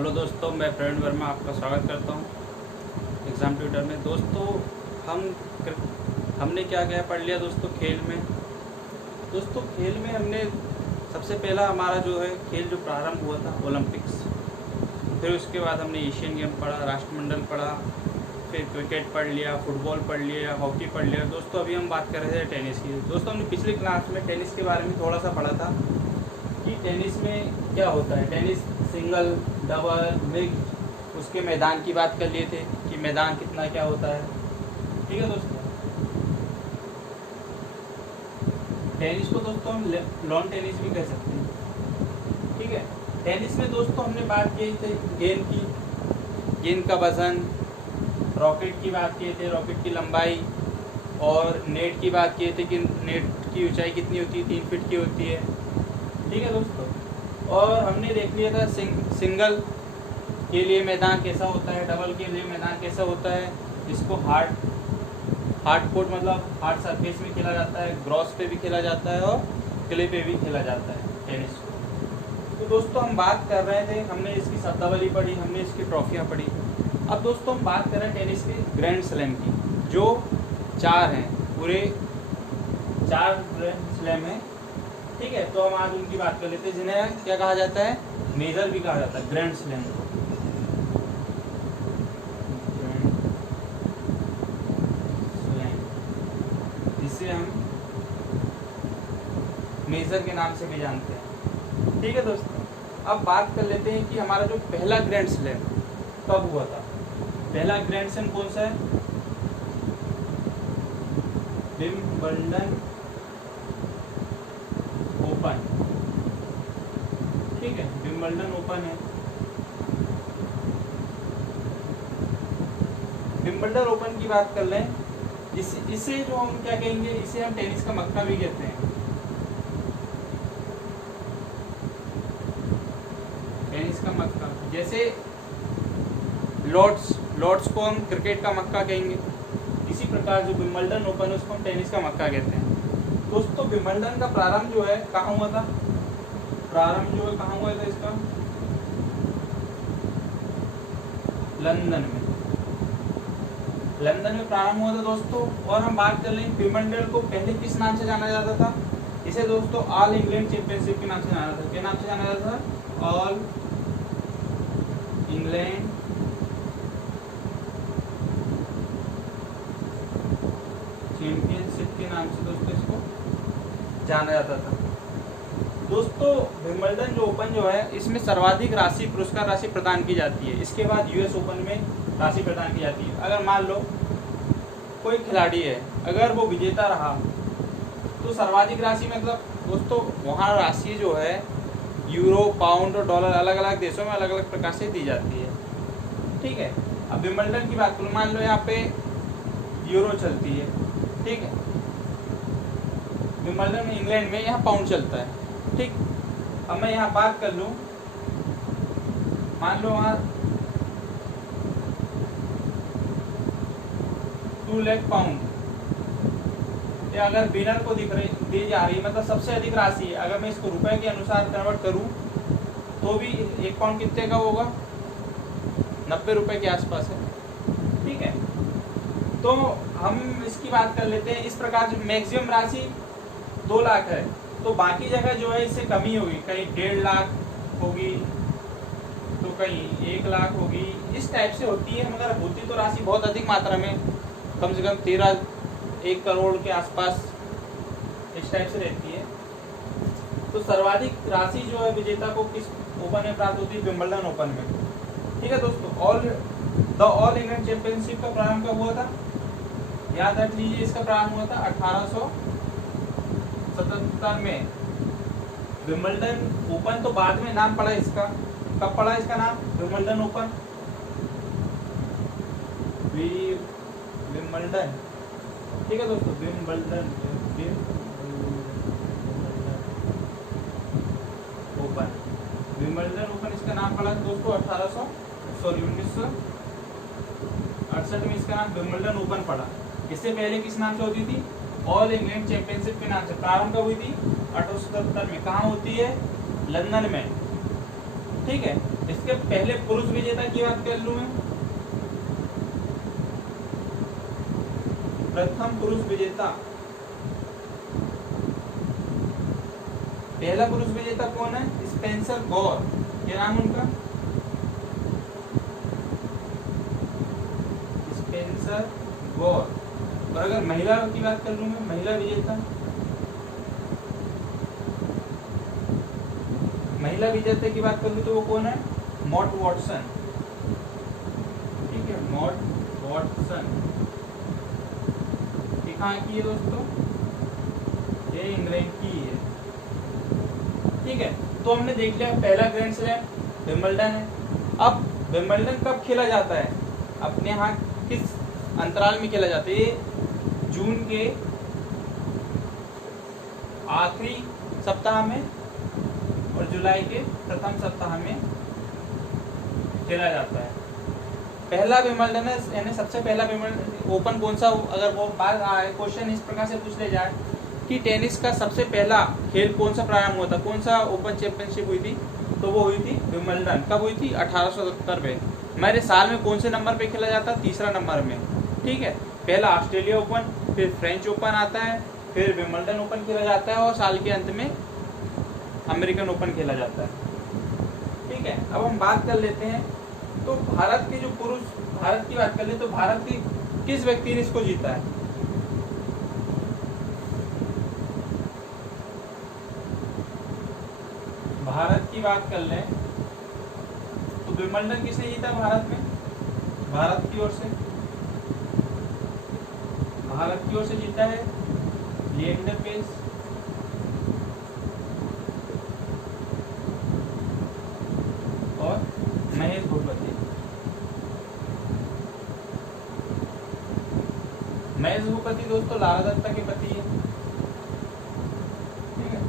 Hello दोस्तों, मैं प्रवीण वर्मा आपका स्वागत करता हूं एग्ज़ाम ट्यूटर में। दोस्तों हमने क्या क्या पढ़ लिया दोस्तों खेल में। दोस्तों खेल में हमने सबसे पहला हमारा जो है खेल जो प्रारंभ हुआ था ओलंपिक्स। फिर उसके बाद हमने एशियन गेम पढ़ा, राष्ट्रमंडल पढ़ा, फिर क्रिकेट पढ़ लिया, फुटबॉल पढ़ लिया, हॉकी पढ़ लिया। दोस्तों अभी हम बात कर रहे थे टेनिस की। दोस्तों हमने पिछली क्लास में टेनिस के बारे में थोड़ा सा पढ़ा था कि टेनिस में क्या होता है। टेनिस सिंगल, डबल, मिक्स, उसके मैदान की बात कर लिए थे कि मैदान कितना क्या होता है। ठीक है दोस्तों, टेनिस को दोस्तों हम लॉन टेनिस भी कह सकते हैं। ठीक है, टेनिस में दोस्तों हमने बात की थी गेंद की, गेंद का वजन, रॉकेट की बात किए थे, रॉकेट की लंबाई, और नेट की बात किए थे कि नेट की ऊंचाई कितनी होती है, 3 फीट की होती है। ठीक है दोस्तों, और हमने देख लिया था सिंगल के लिए मैदान कैसा होता है, डबल के लिए मैदान कैसा होता है। इसको हार्ड कोर्ट मतलब हार्ड सरफेस में खेला जाता है, ग्रॉस पे भी खेला जाता है और क्ले पे भी खेला जाता है टेनिस को। तो दोस्तों हम बात कर रहे थे, हमने इसकी शब्दावली पढ़ी, हमने इसकी ट्रॉफियाँ पढ़ी। अब दोस्तों हम बात कर रहे हैं टेनिस के ग्रैंड स्लैम की, जो 4 हैं, पूरे 4 ग्रैंड स्लैम हैं। ठीक है, तो हम आज उनकी बात कर लेते हैं, जिन्हें क्या कहा जाता है, मेजर भी कहा जाता है, ग्रैंड स्लैम को। जिसे हम मेजर के नाम से भी जानते हैं। ठीक है दोस्तों, अब बात कर लेते हैं कि हमारा जो पहला ग्रैंड स्लैम कब हुआ था। पहला ग्रैंड स्लैम कौन सा है? Wimbledon open. ठीक है, विंबलडन ओपन है। विंबलडन ओपन की बात कर लें, इसे जो हम क्या कहेंगे, इसे हम टेनिस का मक्का भी कहते हैं। टेनिस का मक्का, जैसे लॉर्ड्स को हम क्रिकेट का मक्का कहेंगे, इसी प्रकार जो विंबलडन ओपन है उसको हम टेनिस का मक्का कहते हैं। दोस्तों विंबलडन का प्रारंभ जो है कहाँ हुआ था? प्रारंभ जो है कहाँ हुआ था इसका? लंदन में। लंदन में प्रारंभ हुआ था दोस्तों। और हम बात कर लें विंबलडन को पहले किस नाम से जाना जाता था? इसे दोस्तों ऑल इंग्लैंड चैंपियनशिप के नाम से जाना था। क्या नाम से जाना जाता था? ऑल इंग्लैंड चैंपियनशिप के नाम से दोस्तों इसको जाना जाता था। दोस्तों विंबलडन जो ओपन जो है, इसमें सर्वाधिक राशि, पुरस्कार राशि प्रदान की जाती है। इसके बाद यूएस ओपन में राशि प्रदान की जाती है। अगर मान लो कोई खिलाड़ी है, अगर वो विजेता रहा तो सर्वाधिक राशि मतलब दोस्तों वहाँ राशि जो है यूरो, पाउंड और डॉलर अलग अलग देशों में अलग अलग प्रकार से दी जाती है। ठीक है, अब विंबलडन की बात करूँ, मान लो यहाँ पे यूरो चलती है। ठीक है, विंबलडन में इंग्लैंड में यहाँ पाउंड चलता है। ठीक, अब मैं यहाँ बात कर लूँ, मान लो वहाँ 2 लाख पाउंड या अगर विनर को दी जा रही, मतलब सबसे अधिक राशि है। अगर मैं इसको रुपए के अनुसार कन्वर्ट करूँ तो भी 1 पाउंड कितने का होगा? 90 रुपए के आसपास है। ठीक है, तो हम इसकी बात कर लेते हैं। इस प्रकार से मैक्सिमम राशि 2 लाख है, तो बाकी जगह जो है इससे कमी होगी, कहीं 1.5 लाख होगी तो कहीं 1 लाख होगी, इस टाइप से होती है। मगर होती तो राशि बहुत अधिक मात्रा में, कम से कम 1 करोड़ के आसपास इस टाइप से रहती है। तो सर्वाधिक राशि जो है विजेता को किस ओपन में प्राप्त होती है? विंबलडन ओपन में। ठीक है दोस्तों, ऑल इंग्लैंड चैंपियनशिप का प्रारंभ कब हुआ था? याद रख लीजिए, इसका प्रारंभ हुआ था 1877 में। विंबलडन ओपन तो बाद में नाम पड़ा इसका, कब पड़ा इसका नाम? Wimbledon open, Wimbledon. ठीक है दोस्तों, विंबलडन ओपन, विंबलडन ओपन इसका नाम पड़ा दोस्तों 1968 में इसका नाम विंबलडन ओपन पड़ा। इससे पहले किस नाम से होती थी? ऑल इंग्लैंड चैंपियनशिप के नाम से। प्रारंभ कब हुई थी? 1877 में। कहाँ होती है? लंदन में। ठीक है। इसके पहले पुरुष विजेता की बात कर लूं मैं, प्रथम पुरुष विजेता, पहला पुरुष विजेता कौन है? स्पेंसर गौर, क्या नाम उनका? स्पेंसर गौर। और अगर महिला की बात कर लूं मैं, महिला विजेता, महिला विजेता की बात करूँ तो वो कौन है? मॉट वॉटसन, ठीक है, मॉट वॉटसन। ये कहाँ की है दोस्तों? ये इंग्लैंड की है, ठीक है। तो हमने देख लिया पहला ग्रैंड स्लैम विंबलडन है। अब विंबलडन कब खेला जाता है? अपने यहाँ किस अंतराल में खेला जाता है? ये जून के आखिरी सप्ताह में और जुलाई के प्रथम सप्ताह में खेला जाता है। पहला विंबलडन है, यानी सबसे पहला विंबलडन ओपन कौन सा? अगर वो बात क्वेश्चन इस प्रकार से पूछ ले जाए कि टेनिस का सबसे पहला खेल कौन सा प्रारंभ हुआ था, कौन सा ओपन चैंपियनशिप हुई थी, तो वो हुई थी विंबलडन। कब हुई थी? 1877 में। हमारे साल में कौन से नंबर पे खेला जाता है? तीसरा नंबर में, ठीक है। पहला ऑस्ट्रेलिया ओपन, फिर फ्रेंच ओपन आता है, फिर विंबलडन ओपन खेला जाता है और साल के अंत में अमेरिकन ओपन खेला जाता है, ठीक है। अब हम बात कर लेते हैं, तो भारत के जो पुरुष, भारत की बात कर ले तो भारत की किस व्यक्ति ने इसको जीता है? भारत की बात कर लें तो विंबलडन किसने जीता भारत में? भारत की ओर से, भारत की ओर से जीता है लिएंडर पेस, और महेश भूपति। महेश भूपति दोस्तों लारा दत्ता के पति है, ठीक है।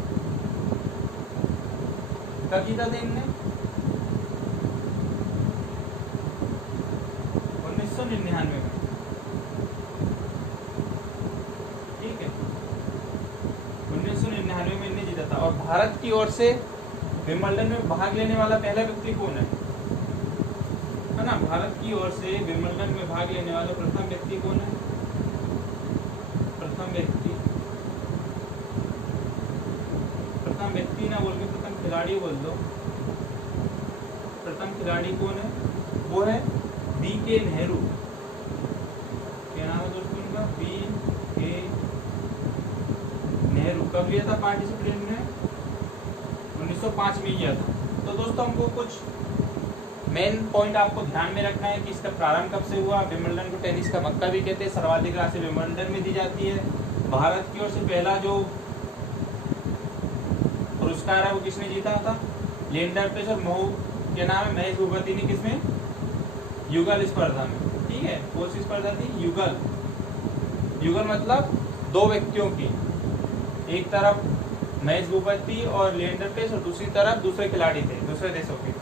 कब जीता था इनने? 1999 में, ठीक है। 1999 में इनने जीता था। और भारत की ओर से विंबलडन में भाग लेने वाला पहला व्यक्ति कौन है ना? भारत की ओर से विंबलडन में भाग लेने वाला प्रथम व्यक्ति कौन है? प्रथम व्यक्ति ना बोल के प्रथम खिलाड़ी बोल दो। प्रथम खिलाड़ी कौन है? वो है बीके नेहरू। क्या नाम है दोस्तों उनका? बीके नेहरू। कब लिया था पार्टिसिपेट ने? 1905 में किया था। तो दोस्तों हमको कुछ मेन पॉइंट आपको ध्यान में रखना है कि इसका प्रारंभ कब से हुआ। विंबलडन को टेनिस का मक्का भी कहते हैं। सर्वाधिक राशि विंबलडन में दी जाती है। भारत की ओर से पहला जो पुरस्कार है वो किसने जीता था? लिएंडर पेस और क्या नाम है? महेश भूपति ने किसमें? युगल स्पर्धा में, ठीक है। कौन सी स्पर्धा थी? युगल। युगल मतलब दो व्यक्तियों की, एक तरफ महेश भूपति और लिएंडर पेस और दूसरी तरफ दूसरे खिलाड़ी थे दूसरे देशों के।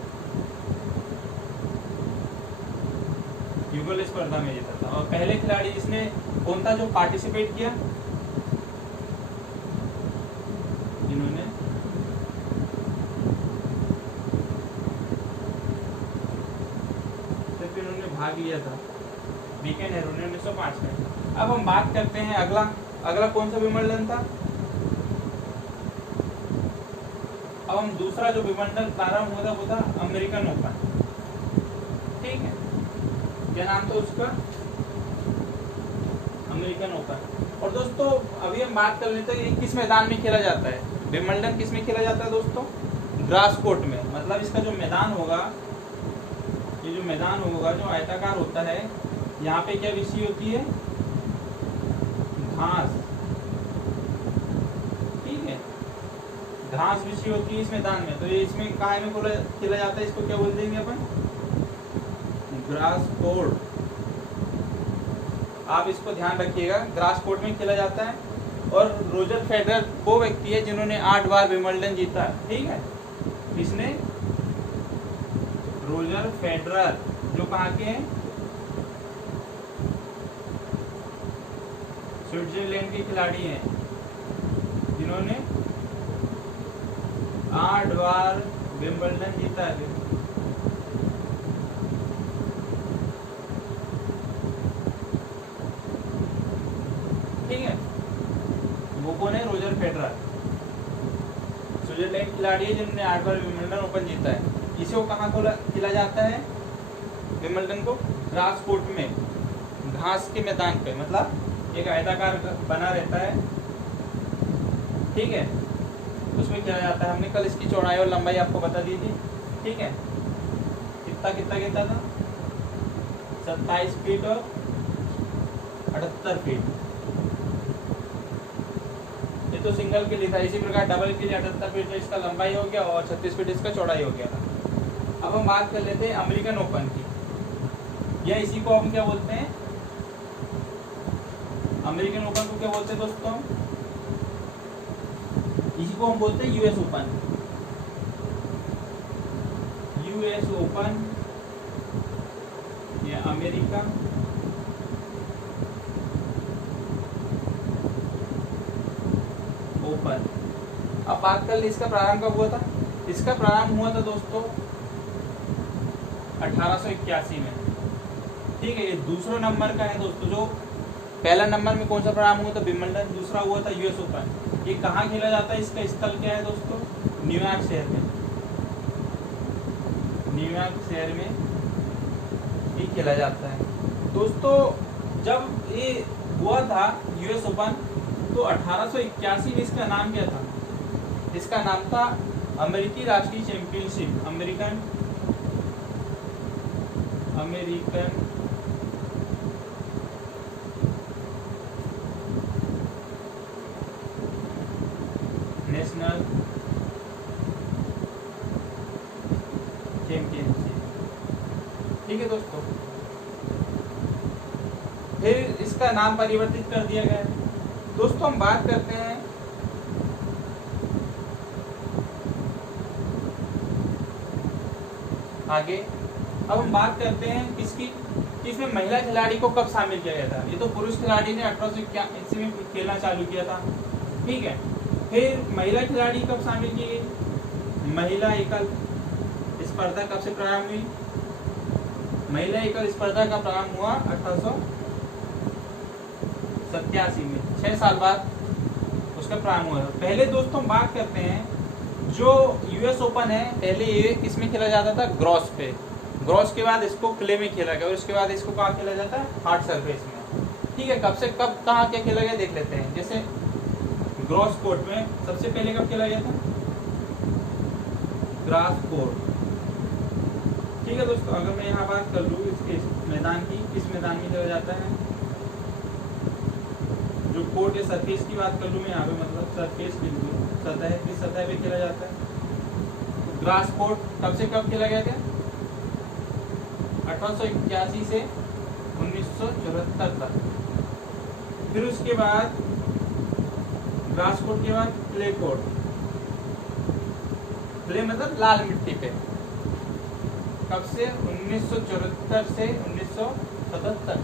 युगल स्पर्धा में जीता था। और पहले खिलाड़ी जिसने कौन था जो पार्टिसिपेट किया? जिन्होंने सिर्फ इन्होंने भाग लिया था, बीके नेहरू ने 1905 में। अब हम बात करते हैं अगला कौन सा विंबलडन था? अब हम दूसरा जो विंबलडन प्रारंभ हुआ था वो था अमेरिकन ओपन, ठीक है। क्या नाम था उसका? American open. और दोस्तों अभी हम बात कर लेते हैं किस मैदान में खेला जाता है। विंबलडन किस में खेला जाता है दोस्तों? ग्रास कोर्ट में। मतलब इसका जो मैदान होगा, ये जो मैदान होगा जो आयताकार होता है, यहाँ पे क्या बिछी होती है? घास, ठीक है। घास बिछी होती है इस मैदान में। तो ये इसमें कहाँ में खेला जाता है? इसको क्या बोल देंगे अपन? Grass court. आप इसको ध्यान रखिएगा, ग्रास कोर्ट में खेला जाता है। और रोजर फेडरर वो व्यक्ति है जिन्होंने 8 बार विंबलडन जीता है, ठीक है। किसने? रोजर फेडरर, जो कहाँ के हैं? स्विट्जरलैंड के खिलाड़ी हैं, जिन्होंने 8 बार विंबलडन जीता है। ठीक है, वो कौन है? रोजर फेडरर, स्विट्जरलैंड खिलाड़ी है जिन्होंने 8 बार विंबलडन ओपन जीता है। इसे वो कहाँ खेला जाता है विंबलडन को? ग्रास कोर्ट में, घास के मैदान पे, मतलब एक आयताकार बना रहता है, ठीक है, उसमें खेला जाता है। हमने कल इसकी चौड़ाई और लंबाई आपको बता दी थी, ठीक है। कितना कितना था? 27 फीट और 78 फीट। ये तो सिंगल के लिए था। इसी प्रकार डबल के लिए 78 फीट इसका लंबाई हो गया और 36 फीट इसका चौड़ाई हो गया था। अब हम बात कर लेते हैं अमेरिकन ओपन की, या इसी को हम क्या बोलते हैं? अमेरिकन ओपन को क्या बोलते हैं दोस्तों? इसी को हम बोलते हैं यूएस ओपन। यूएस ओपन या अमेरिका ओपन। अब बात कर ले इसका प्रारंभ कब हुआ था? इसका प्रारंभ हुआ था दोस्तों 1881 में, ठीक है। ये दूसरे नंबर का है दोस्तों। जो पहला नंबर में कौन सा प्रारंभ हुआ था? विंबलडन। दूसरा हुआ था यूएस ओपन। ये कहाँ खेला जाता है? इसका स्थल क्या है दोस्तों? न्यूयॉर्क शहर में। न्यूयॉर्क शहर में ये खेला जाता है दोस्तों। जब ये हुआ था यूएस ओपन तो 1881 में इसका नाम क्या था? इसका नाम था अमेरिकी राष्ट्रीय चैंपियनशिप, अमेरिकन नेशनल चैंपियनशिप, ठीक है दोस्तों। फिर इसका नाम परिवर्तित कर दिया गया है दोस्तों। हम बात करते हैं आगे। अब हम बात करते हैं किसकी? इसमें महिला खिलाड़ी को कब शामिल किया गया था? ये तो पुरुष खिलाड़ी ने 1881 में खेलना चालू किया था, ठीक है। फिर महिला खिलाड़ी कब शामिल की गई? महिला एकल स्पर्धा कब से प्रारंभ हुई? महिला एकल स्पर्धा का प्रारंभ हुआ 1887 में, 6 साल बाद उसका प्रारंभ हुआ। पहले दोस्तों हम बात करते हैं जो यूएस ओपन है, पहले ये किसमें खेला जाता था? ग्रॉस पे। ग्रॉस के बाद इसको क्ले में खेला गया और उसके बाद इसको कहाँ खेला जाता है? हार्ड सरफेस में, ठीक है। कब से कब कहाँ क्या खेला गया देख लेते हैं। जैसे ग्रॉस कोर्ट में सबसे पहले कब खेला गया था? ग्रास कोर्ट, ठीक है दोस्तों। अगर मैं यहाँ बात कर लूँ इसके मैदान की, किस मैदान में खेला जाता है? जो कोर्ट या सरफेस की बात कर लूँ मैं यहाँ पे, मतलब सरफेस बिल्कुल सतह, किस सतह पे खेला जाता है? तो ग्रास कोर्ट कब से कब खेला गया था? 1881 से 1974 तक। फिर उसके बाद ग्रास कोर्ट के बाद क्ले कोर्ट। क्ले मतलब लाल मिट्टी पे। कब से? 1974 से 1977,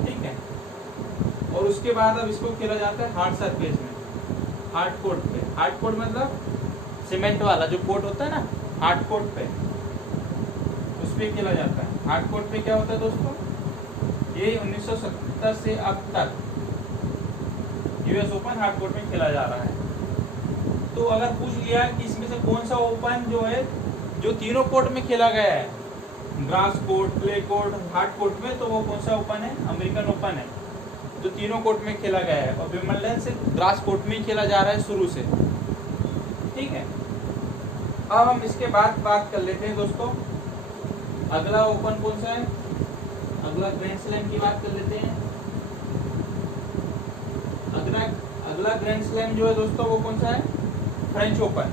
ठीक है। और उसके बाद अब इसको खेला जाता है हार्ड सरफेस में, हार्ड कोर्ट पे। हार्ड कोर्ट मतलब सीमेंट वाला जो कोर्ट होता है ना, हार्ड कोर्ट पे, उस पे खेला जाता है। हार्ड कोर्ट पे क्या होता है दोस्तों? ये 1970 से अब तक यूएस ओपन हार्ड कोर्ट में खेला जा रहा है। तो अगर पूछ लिया कि इसमें से कौन सा ओपन जो है जो तीनों कोर्ट में खेला गया है, grass court, clay court, hard court में, तो वो कौन सा ओपन है? अमेरिकन ओपन है, जो तीनों कोर्ट में खेला गया है। और विंबलडन से ग्रास कोर्ट में ही खेला जा रहा है शुरू से, ठीक है। अब हम इसके बाद बात कर लेते हैं दोस्तों, अगला ओपन कौन सा है? अगला ग्रैंड स्लैम की बात कर लेते हैं। अगला ग्रैंड स्लैम जो है दोस्तों वो कौन सा है? French open.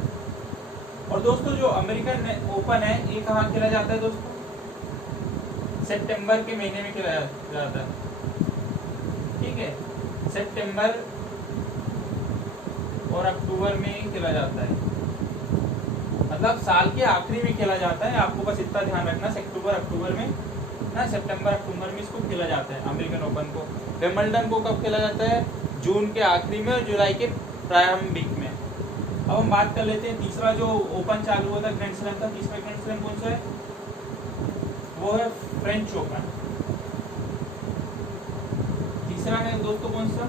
और दोस्तों जो अमेरिकन ओपन है ये कहाँ खेला जाता है दोस्तों? सितंबर के महीने में खेला जाता है, ठीक है। सितंबर और अक्टूबर में ही खेला जाता है, मतलब साल के आखिरी में खेला जाता है। आपको बस इतना ध्यान रखना, अक्टूबर में ना, सितंबर अक्टूबर में इसको खेला जाता है अमेरिकन ओपन को। विंबलडन को कब खेला जाता है? जून के आखिरी में और जुलाई के प्रारंभिक में, अब हम बात कर लेते हैं तीसरा जो ओपन चालू हुआ था ग्रैंड स्लैम का, तीसरा ग्रैंड स्लैम कौन सा है, वो है फ्रेंच ओपन। तीसरा है दोस्तों कौन सा,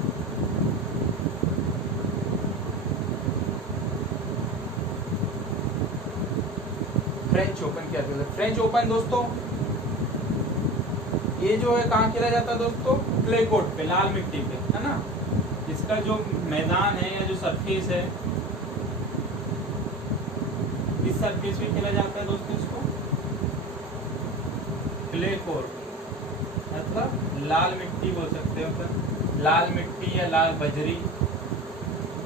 फ्रेंच ओपन। क्या कहते हैं फ्रेंच ओपन दोस्तों, ये जो है कहाँ खेला जाता है दोस्तों, क्ले कोर्ट पे, लाल मिट्टी पे, है ना। इसका जो मैदान है या जो सरफेस है, इस सरफेस पे खेला जाता है दोस्तों इसको क्ले कोर्ट, मतलब लाल मिट्टी बोल सकते हो, फिर लाल मिट्टी या लाल बजरी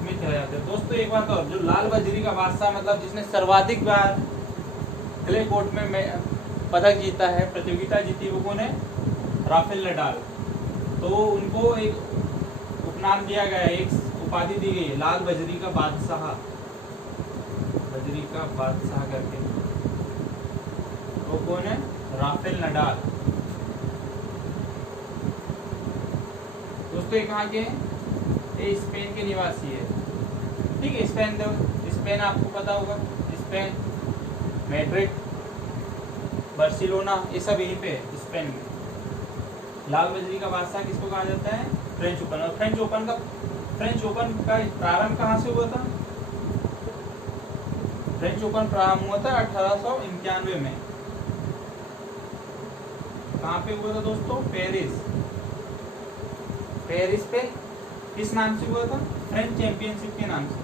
में खेला जाता है दोस्तों। एक बात और, जो लाल बजरी का बादशाह, मतलब जिसने सर्वाधिक बार क्ले कोर्ट में पदक जीता है, प्रतियोगिता जीती, वो कौन है, राफेल नडाल। तो उनको एक उपनाम दिया गया है, एक उपाधि दी गई है, लाल बजरी का बादशाह, बजरी का बादशाह करके। वो कौन है, राफेल नडाल। दोस्तों ये कहाँ के हैं, ये स्पेन के निवासी है, ठीक है। स्पेन आपको पता होगा, स्पेन, मैड्रिड, बार्सिलोना, ये सब यहीं पे है स्पेन में। लाल बजरी का बादशाह किसको कहा जाता है, फ्रेंच ओपन। और फ्रेंच ओपन का प्रारंभ कहाँ से हुआ था, फ्रेंच ओपन प्रारंभ हुआ था 1891 में। कहाँ पे हुआ था दोस्तों, पेरिस पे। किस नाम से हुआ था, फ्रेंच चैंपियनशिप के नाम से।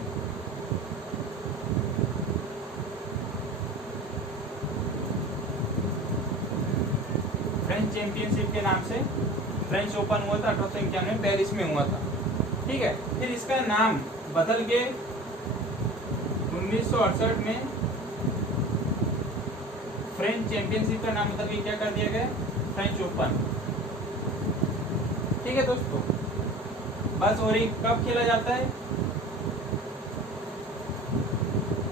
फ्रेंच चैंपियनशिप के नाम से फ्रेंच ओपन हुआ था 1891 में, पेरिस में हुआ था, ठीक है। फिर इसका नाम बदल के 1968 में फ्रेंच चैंपियनशिप का नाम बदल के क्या कर दिया गया, फ्रेंच ओपन, ठीक है दोस्तों। बस, और ये कब खेला जाता है,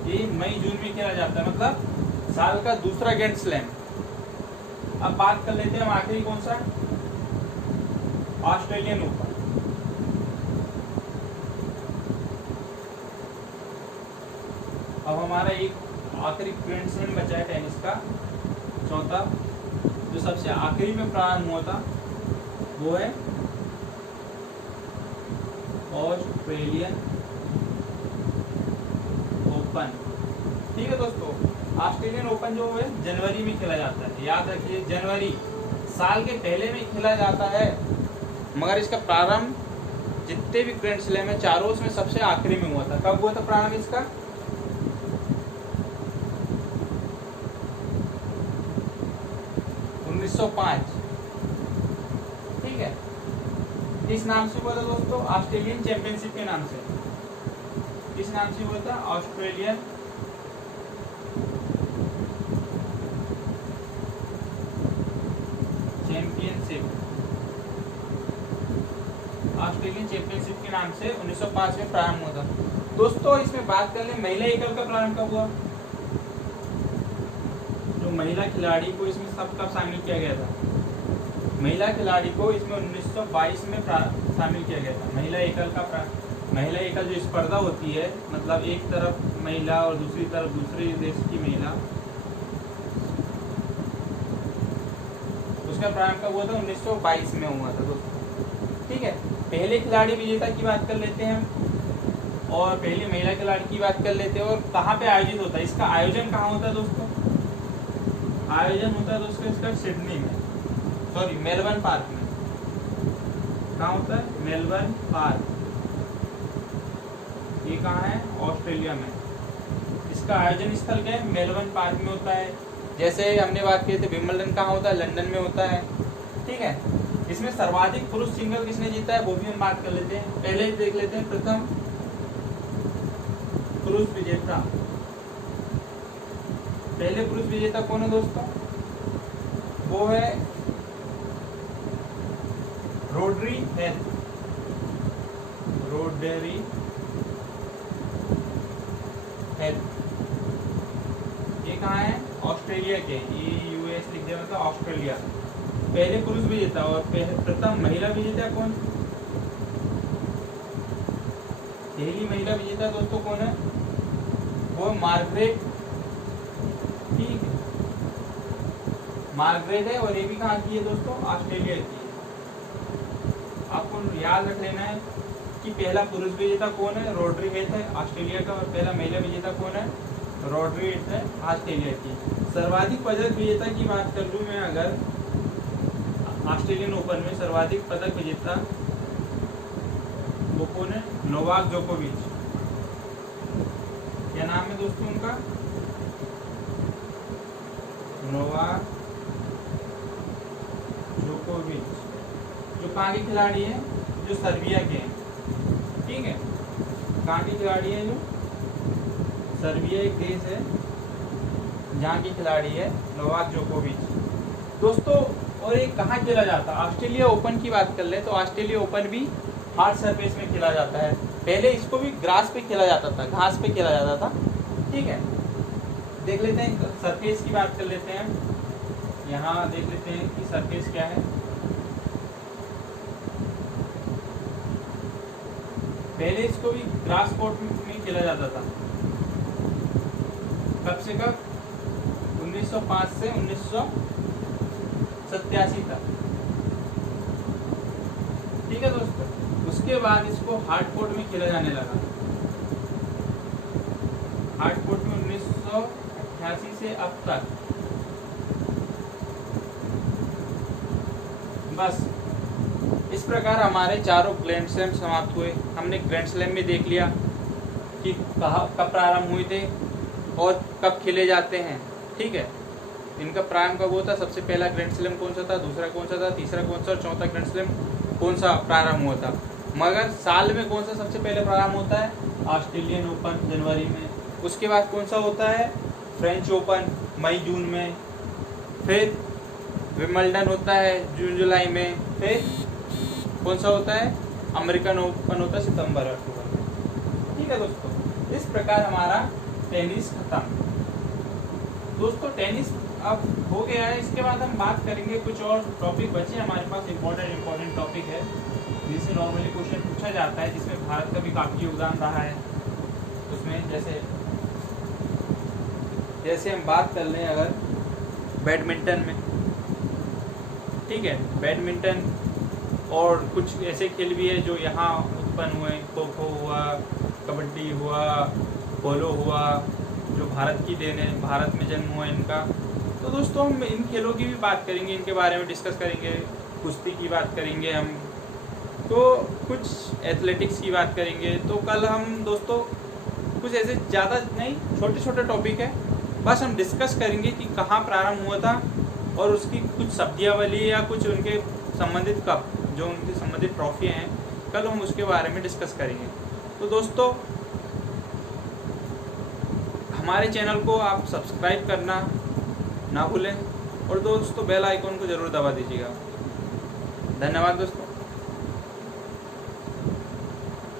ये मई जून में खेला जाता है, मतलब साल का दूसरा ग्रैंड स्लैम। अब बात कर लेते हैं हम आखिरी कौन सा, ऑस्ट्रेलियन ओपन। अब हमारा एक आखिरी ग्रैंड स्लैम बचा है टेनिस का, चौथा, जो सबसे आखिरी में प्रारंभ हुआ था, वो है ऑस्ट्रेलियन ओपन, ठीक है दोस्तों। ऑस्ट्रेलियन ओपन जो है जनवरी में खेला जाता है, याद रखिए, जनवरी, साल के पहले में खेला जाता है, मगर इसका प्रारंभ जितने भी ग्रैंड स्लैम है चारों, उसमें सबसे आखिरी में हुआ था। कब हुआ था प्रारंभ इसका, 1905, ठीक है। किस नाम से हुआ था दोस्तों, ऑस्ट्रेलियन चैंपियनशिप के नाम से। किस नाम से हुआ था, ऑस्ट्रेलियन चैंपियनशिप, ऑस्ट्रेलियन चैंपियनशिप के नाम से 1905 में प्रारंभ हुआ था दोस्तों। इसमें बात कर ले महिला एकल का प्रारंभ कब हुआ, जो महिला खिलाड़ी को इसमें सब कब शामिल किया गया था, महिला खिलाड़ी को इसमें 1922 में शामिल किया गया था। महिला एकल जो स्पर्धा होती है, मतलब एक तरफ महिला और दूसरी तरफ दूसरे देश की महिला, उसका प्रारंभ कब हुआ था, 1922 में हुआ था दोस्तों, ठीक है। पहले खिलाड़ी विजेता की बात कर लेते हैं हम, और पहली महिला खिलाड़ी की बात कर लेते हैं, और कहाँ पे आयोजित होता है, इसका आयोजन कहाँ होता है दोस्तों, आयोजन होता है दोस्तों इसका सिडनी में, सॉरी मेलबर्न पार्क में। कहाँ होता है, मेलबर्न पार्क, ये कहाँ है, ऑस्ट्रेलिया में। इसका आयोजन स्थल क्या है, मेलबर्न पार्क में होता है। जैसे हमने बात की थी विंबलडन कहाँ होता है, लंदन में होता है, ठीक है। इसमें सर्वाधिक पुरुष सिंगल किसने जीता है, वो भी हम बात कर लेते हैं। पहले देख लेते हैं प्रथम पुरुष विजेता, पहले पुरुष विजेता कौन है दोस्तों, वो है रोडरी हेथ। ये कहाँ है, ऑस्ट्रेलिया के, ये यूएस लिख दिया मतलब ऑस्ट्रेलिया। पहले पुरुष विजेता, और प्रथम महिला विजेता कौन, पहली महिला विजेता दोस्तों कौन है, वो मार्गरेट, ठीक है, मार्गरेट है। और ये भी कहाँ की है दोस्तों? ऑस्ट्रेलिया की है। आपको याद रख लेना है कि पहला पुरुष विजेता कौन है? रॉड्री हेथ है ऑस्ट्रेलिया का। और पहला महिला विजेता कौन है? रॉड्री हेथ है ऑस्ट्रेलिया की। सर्वाधिक पदक विजेता की बात कर लूँ मैं अगर, ऑस्ट्रेलियन ओपन में सर्वाधिक पदक विजेता वो कौन है? नोवाक जोकोविच। क्या नाम है दोस्तों उनका? नोवाक जोकोविच। जो कहाँ के खिलाड़ी हैं? जो सर्बिया के हैं, ठीक है। कहाँ के खिलाड़ी हैं? जो सर्बिया एक देश है जहाँ की खिलाड़ी है नोवाक जोकोविच दोस्तों। और ये कहाँ खेला जाता है? ऑस्ट्रेलिया ओपन की बात कर ले तो ऑस्ट्रेलिया ओपन भी हार्ड सरफेस में खेला जाता है। पहले इसको भी ग्रास पे खेला जाता था, घास पे खेला जाता था, ठीक है। देख लेते हैं सरफेस की बात कर लेते हैं। यहाँ देख लेते हैं कि सरफेस क्या है। पहले इसको भी ग्रास कोर्ट में खेला जाता था। कब से कब? 1905 से 1987 तक, ठीक है दोस्तों। उसके बाद इसको हार्ड कोर्ट में खेला जाने लगा। हार्ड कोर्ट में 1988 से अब तक। बस इस प्रकार हमारे चारों ग्रैंड स्लैम समाप्त हुए। हमने ग्रैंड स्लैम में देख लिया कि कब प्रारंभ हुए थे और कब खेले जाते हैं, ठीक है। इनका प्रारंभ कब होता? सबसे पहला ग्रैंड स्लैम कौन सा था, दूसरा कौन सा था, तीसरा कौन सा और चौथा ग्रैंड स्लैम कौन सा प्रारंभ हुआ था। मगर साल में कौन सा सबसे पहले प्रारंभ होता है? ऑस्ट्रेलियन ओपन जनवरी में। उसके बाद कौन सा होता है? फ्रेंच ओपन मई जून में। फिर विंबलडन होता है जून जुलाई में। फिर कौन सा होता है? अमेरिकन ओपन होता है सितंबर अक्टूबर में, ठीक है दोस्तों। इस प्रकार हमारा टेनिस खत्म दोस्तों। टेनिस अब हो गया है। इसके बाद हम बात करेंगे कुछ और टॉपिक बचे हमारे पास। इम्पोर्टेंट टॉपिक है जिससे नॉर्मली क्वेश्चन पूछा जाता है, जिसमें भारत का भी काफ़ी योगदान रहा है। उसमें जैसे हम बात कर लें अगर बैडमिंटन में, ठीक है, बैडमिंटन और कुछ ऐसे खेल भी है जो यहाँ उत्पन्न हुए। खो खो हुआ, कबड्डी हुआ, पोलो हुआ, जो भारत की देन है, भारत में जन्म हुआ इनका। तो दोस्तों हम इन खेलों की भी बात करेंगे, इनके बारे में डिस्कस करेंगे। कुश्ती की बात करेंगे हम, तो कुछ एथलेटिक्स की बात करेंगे। तो कल हम दोस्तों कुछ ऐसे ज़्यादा नहीं, छोटे छोटे टॉपिक है, बस हम डिस्कस करेंगे कि कहाँ प्रारंभ हुआ था और उसकी कुछ शब्दावली या कुछ उनके संबंधित कप, जो उनकी संबंधित ट्रॉफियाँ हैं, कल हम उसके बारे में डिस्कस करेंगे। तो दोस्तों हमारे चैनल को आप सब्सक्राइब करना ना भूलें और दोस्तों बेल आइकॉन को ज़रूर दबा दीजिएगा। धन्यवाद दोस्तों।